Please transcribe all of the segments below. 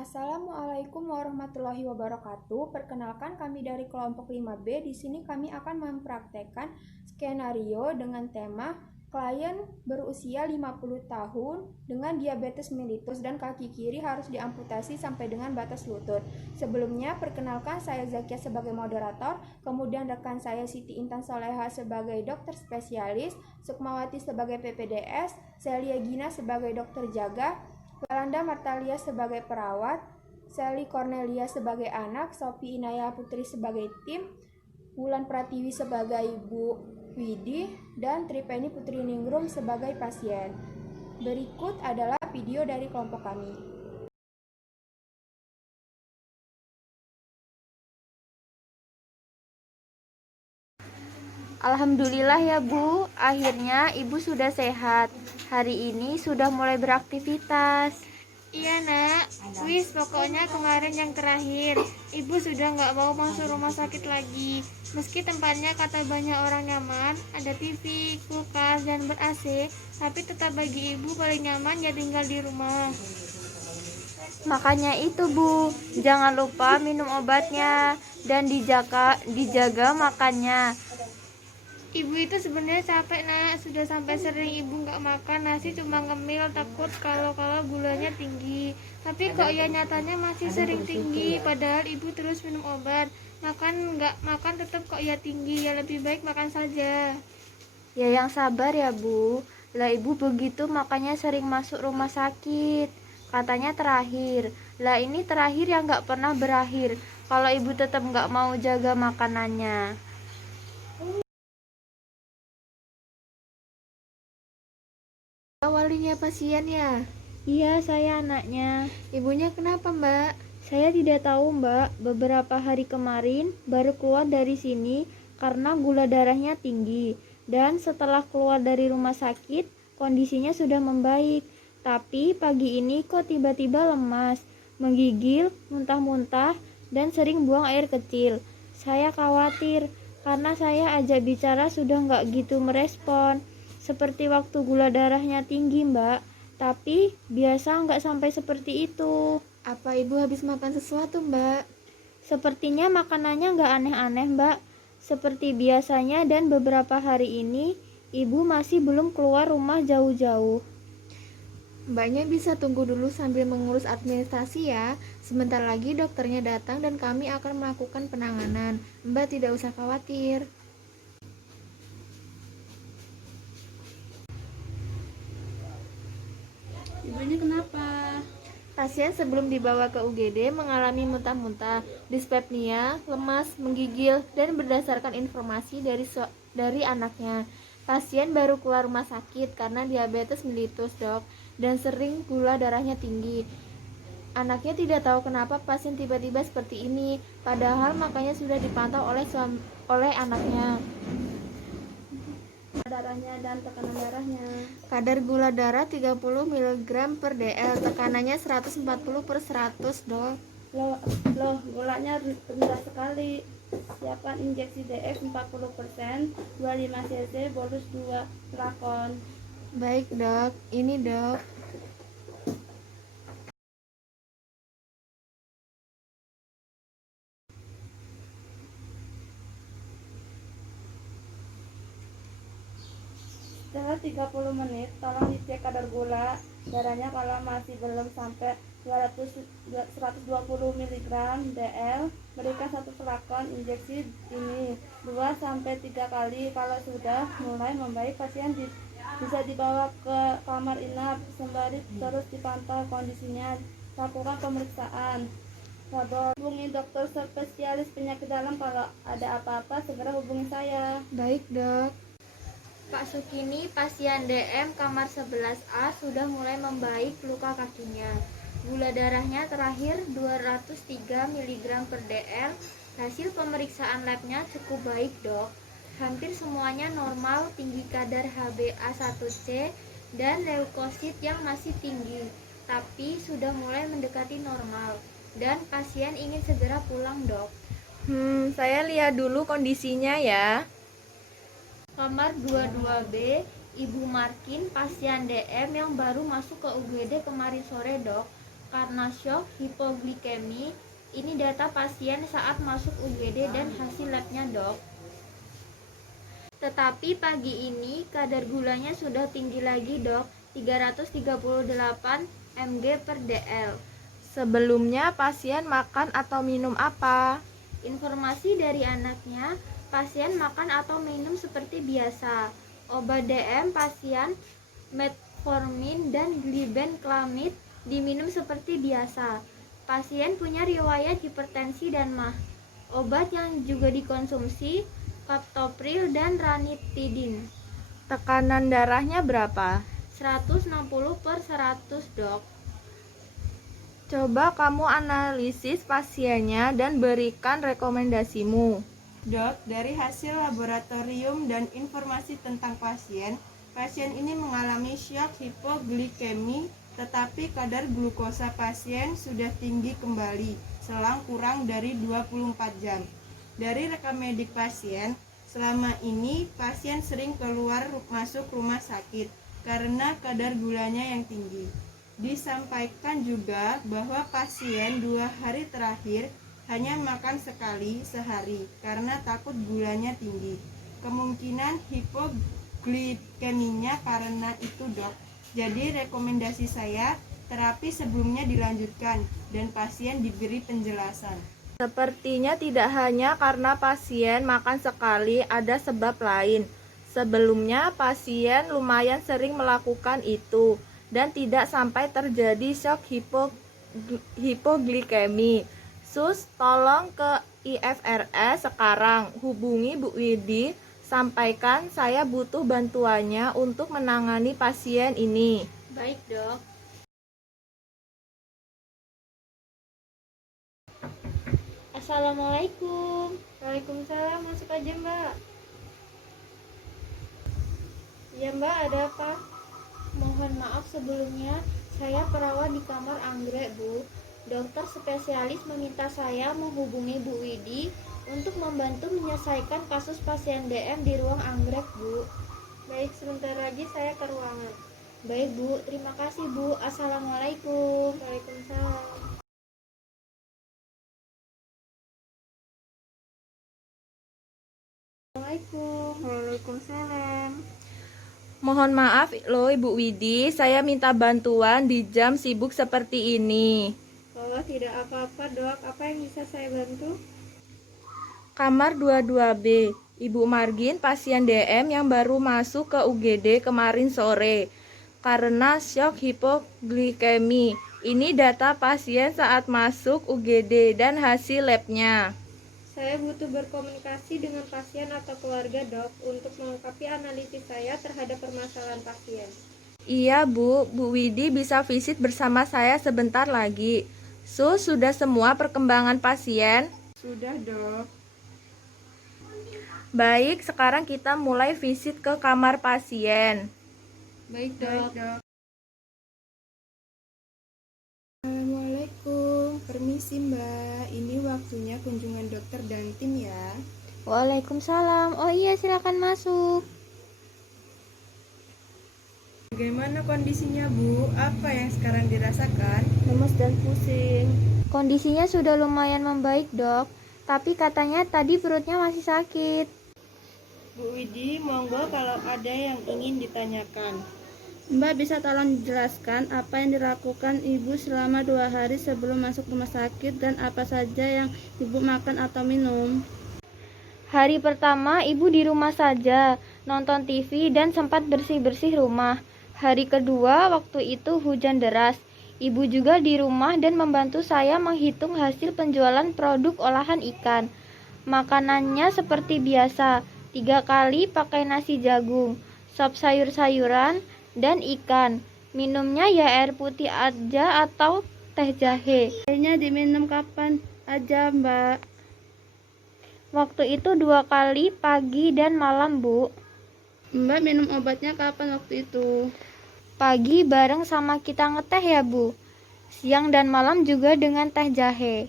Assalamualaikum warahmatullahi wabarakatuh. Perkenalkan kami dari kelompok 5B. Di sini kami akan mempraktekkan skenario dengan tema klien berusia 50 tahun dengan diabetes mellitus dan kaki kiri harus diamputasi sampai dengan batas lutut. Sebelumnya, perkenalkan saya Zakia sebagai moderator, kemudian rekan saya Siti Intan Soleha sebagai dokter spesialis, Sukmawati sebagai PPDS, Celia Gina sebagai dokter jaga, Yolanda Martalia sebagai perawat, Sally Cornelia sebagai anak, Sophie Inaya Putri sebagai tim, Wulan Pratiwi sebagai Bu Widi, dan Tripeni Putri Ningrum sebagai pasien. Berikut adalah video dari kelompok kami. Alhamdulillah ya Bu, akhirnya Ibu sudah sehat. Hari ini sudah mulai beraktivitas. Iya nak, pokoknya kemarin yang terakhir Ibu sudah nggak mau masuk rumah sakit lagi. Meski tempatnya kata banyak orang nyaman, ada TV, kulkas, dan ber-AC, tapi tetap bagi Ibu paling nyaman ya tinggal di rumah. Makanya itu Bu, jangan lupa minum obatnya dan dijaga makannya. Ibu itu sebenarnya capek nak, sudah sampai sering Ibu nggak makan nasi, cuma ngemil takut kalau gulanya tinggi. Tapi kok ya nyatanya masih sering tinggi, padahal Ibu terus minum obat. Makan nggak makan tetap kok ya tinggi, ya lebih baik makan saja. Ya yang sabar ya Bu, lah Ibu begitu makanya sering masuk rumah sakit. Katanya terakhir, lah ini terakhir yang nggak pernah berakhir kalau Ibu tetap nggak mau jaga makanannya. Walinya pasien ya? Iya, saya anaknya. Ibunya kenapa mbak? Saya tidak tahu Mbak, beberapa hari kemarin baru keluar dari sini karena gula darahnya tinggi. Dan setelah keluar dari rumah sakit, kondisinya sudah membaik. Tapi pagi ini kok tiba-tiba lemas, menggigil, muntah-muntah, dan sering buang air kecil. Saya khawatir, karena saya ajak bicara sudah nggak gitu merespon. Seperti waktu gula darahnya tinggi Mbak, tapi biasa nggak sampai seperti itu. Apa ibu habis makan sesuatu mbak? Sepertinya makanannya nggak aneh-aneh Mbak, seperti biasanya, dan beberapa hari ini Ibu masih belum keluar rumah jauh-jauh. Mbaknya bisa tunggu dulu sambil mengurus administrasi ya. Sebentar lagi dokternya datang dan kami akan melakukan penanganan. Mbak tidak usah khawatir. Ibunya kenapa? Pasien sebelum dibawa ke UGD mengalami muntah-muntah, dispepnia, lemas, menggigil, dan berdasarkan informasi dari anaknya, pasien baru keluar rumah sakit karena diabetes mellitus dok, dan sering gula darahnya tinggi. Anaknya tidak tahu kenapa pasien tiba-tiba seperti ini, padahal makanya sudah dipantau oleh anaknya. Darahnya dan tekanan darahnya. Kadar gula darah 30 mg per dl, tekanannya 140 per 100 dok. Loh, gulanya rendah sekali. Siapkan injeksi DF 40%, 25 cc, bolus 2 flakon. Baik dok, ini dok. Setelah 30 menit, tolong dicek kadar gula darahnya. Kalau masih belum sampai 120 mg dl, berikan satu flakon injeksi ini 2-3 kali. Kalau sudah mulai membaik, pasien bisa dibawa ke kamar inap sembari terus dipantau kondisinya. Lakukan pemeriksaan labor. Hubungi dokter spesialis penyakit dalam kalau ada apa-apa, segera hubungi saya. Baik dok. Pak Sukini, pasien DM kamar 11A sudah mulai membaik luka kakinya. Gula darahnya terakhir 203 mg per dl. Hasil pemeriksaan labnya cukup baik dok. Hampir semuanya normal, tinggi kadar HbA1c dan leukosit yang masih tinggi, tapi sudah mulai mendekati normal. Dan pasien ingin segera pulang dok. Saya lihat dulu kondisinya ya. Kamar 22B, Ibu Markin, pasien DM yang baru masuk ke UGD kemarin sore dok. karena shock hipoglikemi. Ini data pasien saat masuk UGD dan hasil labnya, dok. Tetapi pagi ini kadar gulanya sudah tinggi lagi, dok, 338 mg per dl. Sebelumnya pasien makan atau minum apa? Informasi dari anaknya, pasien makan atau minum seperti biasa. Obat DM pasien, metformin dan glibenclamid diminum seperti biasa. Pasien punya riwayat hipertensi dan mah. Obat yang juga dikonsumsi captopril dan ranitidin. Tekanan darahnya berapa? 160/100, dok. Coba kamu analisis pasiennya dan berikan rekomendasimu. Dok, dari hasil laboratorium dan informasi tentang pasien ini mengalami shock hipoglikemi, tetapi kadar glukosa pasien sudah tinggi kembali selang kurang dari 24 jam. Dari rekam medik pasien, selama ini pasien sering keluar masuk rumah sakit karena kadar gulanya yang tinggi. Disampaikan juga bahwa pasien 2 hari terakhir hanya makan sekali sehari karena takut gulanya tinggi. Kemungkinan hipoglikeminya karena itu, dok. Jadi rekomendasi saya, terapi sebelumnya dilanjutkan dan pasien diberi penjelasan. Sepertinya tidak hanya karena pasien makan sekali, ada sebab lain. Sebelumnya pasien lumayan sering melakukan itu dan tidak sampai terjadi shock hipoglikemi. Sus, tolong ke IFRS sekarang, hubungi Bu Widi, sampaikan saya butuh bantuannya untuk menangani pasien ini. Baik, dok. Assalamualaikum. Waalaikumsalam, masuk aja Mbak. Ya Mbak, ada apa? Mohon maaf sebelumnya, saya perawat di kamar anggrek, Bu. Dokter spesialis meminta saya menghubungi Bu Widi untuk membantu menyelesaikan kasus pasien DM di ruang anggrek, Bu. Baik, sebentar lagi saya ke ruangan. Baik, Bu. Terima kasih, Bu. Assalamualaikum. Waalaikumsalam. Assalamualaikum. Waalaikumsalam. Mohon maaf loh Ibu Widi, saya minta bantuan di jam sibuk seperti ini. Oh, tidak apa-apa, Dok. Apa yang bisa saya bantu? Kamar 22B, Ibu Margin pasien DM yang baru masuk ke UGD kemarin sore karena shock hipoglikemi. Ini data pasien saat masuk UGD dan hasil labnya. Saya butuh berkomunikasi dengan pasien atau keluarga, Dok, untuk melengkapi analisis saya terhadap permasalahan pasien. Iya Bu, Bu Widi bisa visit bersama saya sebentar lagi. Sudah semua perkembangan pasien? Sudah, dok. Baik, sekarang kita mulai visit ke kamar pasien. Baik, Baik, dok. Assalamualaikum. Permisi, Mbak. Ini waktunya kunjungan dokter dan tim ya. Waalaikumsalam. Oh iya, silakan masuk. Bagaimana kondisinya, Bu? Apa yang sekarang dirasakan? Lemas dan pusing. Kondisinya sudah lumayan membaik, Dok. Tapi katanya tadi perutnya masih sakit. Bu Widi, monggo kalau ada yang ingin ditanyakan. Mbak bisa tolong dijelaskan apa yang dilakukan Ibu selama 2 hari sebelum masuk rumah sakit dan apa saja yang Ibu makan atau minum? Hari pertama ibu di rumah saja, nonton TV dan sempat bersih-bersih rumah. Hari kedua waktu itu hujan deras. Ibu juga di rumah dan membantu saya menghitung hasil penjualan produk olahan ikan. Makanannya seperti biasa, 3 kali pakai nasi jagung, sop sayur-sayuran, dan ikan. Minumnya ya air putih aja atau teh jahe. Airnya diminum kapan aja, Mbak? Waktu itu 2 kali, pagi dan malam, Bu. Mbak minum obatnya kapan waktu itu? Pagi bareng sama kita ngeteh ya, Bu. Siang dan malam juga dengan teh jahe.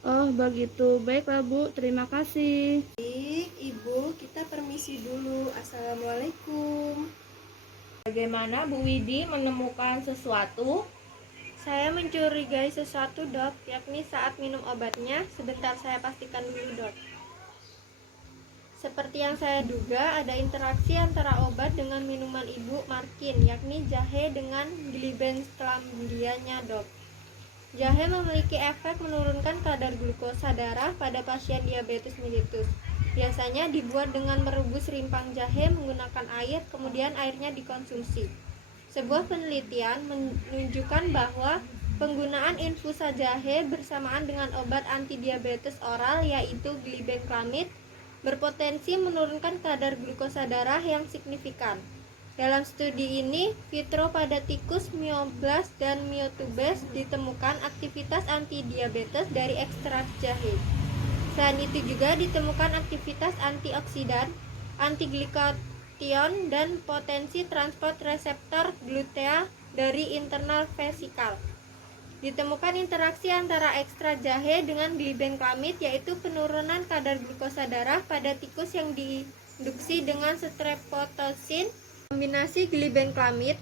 Oh, begitu. Baiklah, Bu. Terima kasih. Baik, Ibu, kita permisi dulu. Assalamualaikum. Bagaimana Bu Widi menemukan sesuatu? Saya mencurigai sesuatu, Dok, yakni saat minum obatnya. Sebentar, saya pastikan dulu, Dok. Seperti yang saya duga, ada interaksi antara obat dengan minuman Ibu Markin, yakni jahe dengan glibenclamide-nya, Dok. Jahe memiliki efek menurunkan kadar glukosa darah pada pasien diabetes mellitus. Biasanya dibuat dengan merebus rimpang jahe menggunakan air, kemudian airnya dikonsumsi. Sebuah penelitian menunjukkan bahwa penggunaan infusa jahe bersamaan dengan obat antidiabetes oral yaitu glibenclamide berpotensi menurunkan kadar glukosa darah yang signifikan. Dalam studi ini, vitro pada tikus myoblas dan myotubes ditemukan aktivitas antidiabetes dari ekstrak jahe. Selain itu juga ditemukan aktivitas antioksidan, antiglikation, dan potensi transport reseptor glutea dari internal vesikal. Ditemukan interaksi antara ekstrak jahe dengan glibenclamide, yaitu penurunan kadar glukosa darah pada tikus yang diinduksi dengan streptosin. Kombinasi glibenclamide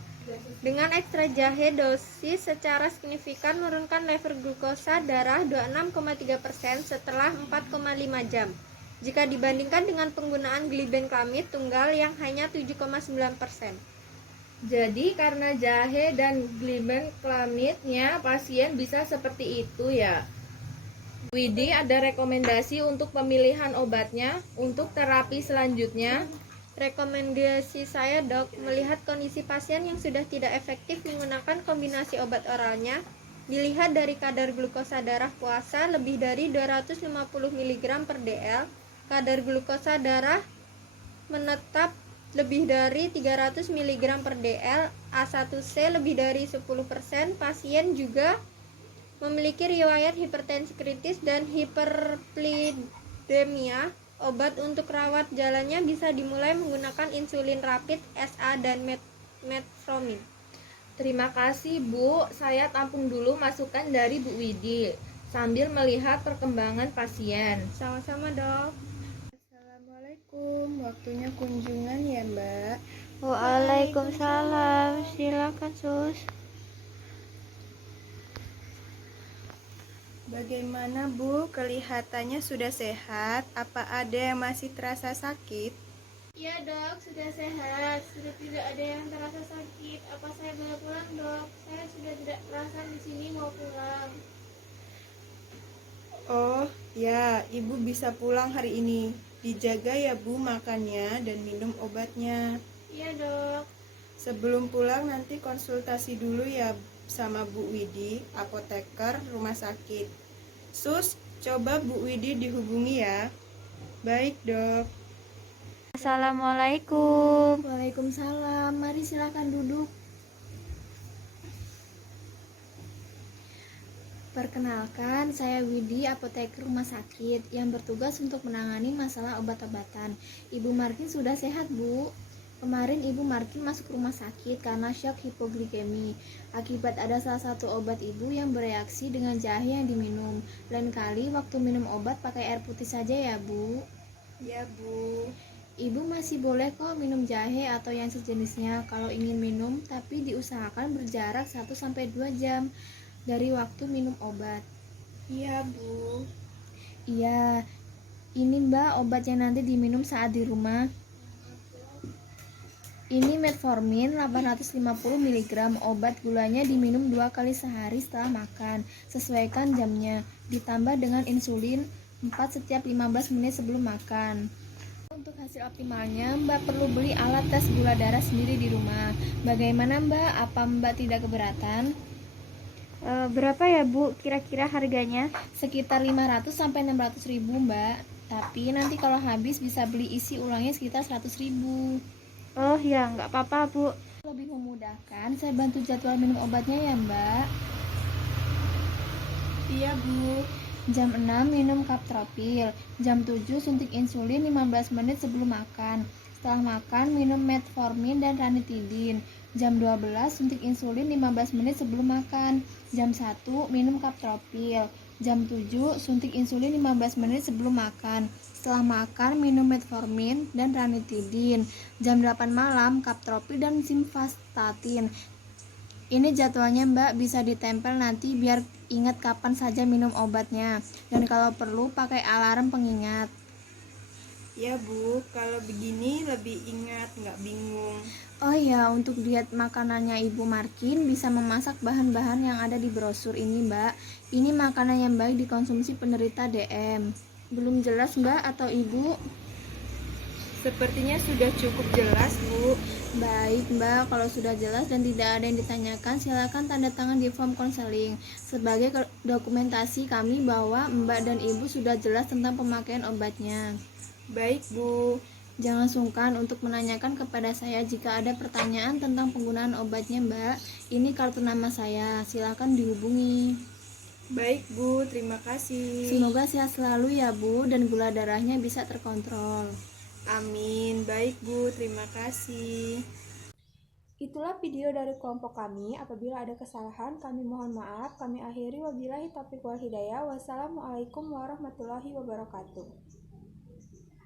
dengan ekstrak jahe dosis secara signifikan menurunkan level glukosa darah 26,3% setelah 4,5 jam. Jika dibandingkan dengan penggunaan glibenclamide tunggal yang hanya 7,9%. Jadi karena jahe dan glibenclamide-nya pasien bisa seperti itu ya. Widi, ada rekomendasi untuk pemilihan obatnya untuk terapi selanjutnya? Rekomendasi saya, Dok, melihat kondisi pasien yang sudah tidak efektif menggunakan kombinasi obat oralnya, dilihat dari kadar glukosa darah puasa lebih dari 250 mg per dl, kadar glukosa darah menetap lebih dari 300 mg per dl, A1C lebih dari 10%, pasien juga memiliki riwayat hipertensi kritis dan hiperlipidemia. Obat untuk rawat jalannya bisa dimulai menggunakan insulin rapid, SA, dan metformin. Terima kasih Bu, saya tampung dulu masukan dari Bu Widi sambil melihat perkembangan pasien. Sama-sama, Dok. Assalamualaikum, waktunya kunjungan ya, Mbak. Waalaikumsalam. Silakan, Sus. Bagaimana Bu? Kelihatannya sudah sehat. Apa ada yang masih terasa sakit? Iya, Dok, sudah sehat. Sudah tidak ada yang terasa sakit. Apa saya boleh pulang, Dok? Saya sudah tidak terasa di sini, mau pulang. Oh, ya, Ibu bisa pulang hari ini. Dijaga ya Bu makannya dan minum obatnya. Iya, Dok. Sebelum pulang nanti konsultasi dulu ya sama Bu Widi, apoteker rumah sakit. Sus, coba Bu Widi dihubungi ya. Baik, Dok. Assalamualaikum. Waalaikumsalam, mari silakan duduk. Perkenalkan, saya Widi, apoteker rumah sakit yang bertugas untuk menangani masalah obat-obatan. Ibu Markin sudah sehat, Bu. Kemarin Ibu Markin masuk rumah sakit karena shock hipoglikemi. Akibat ada salah satu obat Ibu yang bereaksi dengan jahe yang diminum. Lain kali waktu minum obat pakai air putih saja ya, Bu. Ya, Bu. Ibu masih boleh kok minum jahe atau yang sejenisnya kalau ingin minum, tapi diusahakan berjarak 1-2 jam dari waktu minum obat. Iya, Bu. Iya, ini Mbak obat yang nanti diminum saat di rumah. Ini metformin 850 mg, obat gulanya diminum 2 kali sehari setelah makan. Sesuaikan jamnya, ditambah dengan insulin 4 setiap 15 menit sebelum makan. Untuk hasil optimalnya, Mbak perlu beli alat tes gula darah sendiri di rumah. Bagaimana Mbak? Apa Mbak tidak keberatan? Berapa ya, Bu, kira-kira harganya? Sekitar 500-600 ribu Mbak. Tapi nanti kalau habis bisa beli isi ulangnya sekitar 100 ribu. Oh ya, nggak apa-apa, Bu. Lebih memudahkan, saya bantu jadwal minum obatnya ya Mbak. Iya, Bu. Jam 6 minum kaptropil, jam 7 suntik insulin 15 menit sebelum makan. Setelah makan minum metformin dan ranitidin. Jam 12 suntik insulin 15 menit sebelum makan. Jam 1 minum kaptropil. Jam 7 suntik insulin 15 menit sebelum makan. Setelah makan minum metformin dan ranitidin. Jam 8 malam kaptropil dan simvastatin. Ini jadwalnya Mbak, bisa ditempel nanti biar ingat kapan saja minum obatnya. Dan kalau perlu pakai alarm pengingat. Ya Bu, kalau begini lebih ingat, nggak bingung. Oh iya, untuk diet makanannya Ibu Markin bisa memasak bahan-bahan yang ada di brosur ini Mbak. Ini makanan yang baik dikonsumsi penderita DM. Belum jelas Mbak atau Ibu? Sepertinya sudah cukup jelas Bu. Baik Mbak, kalau sudah jelas dan tidak ada yang ditanyakan, silakan tanda tangan di form konseling sebagai dokumentasi kami bahwa Mbak dan Ibu sudah jelas tentang pemakaian obatnya. Baik Bu. Jangan sungkan untuk menanyakan kepada saya jika ada pertanyaan tentang penggunaan obatnya Mbak. Ini kartu nama saya, silakan dihubungi. Baik Bu, terima kasih. Semoga sehat selalu ya Bu dan gula darahnya bisa terkontrol. Amin. Baik Bu, terima kasih. Itulah video dari kelompok kami. Apabila ada kesalahan, kami mohon maaf. Kami akhiri wabillahi taufiq wal hidayah. Wassalamualaikum warahmatullahi wabarakatuh.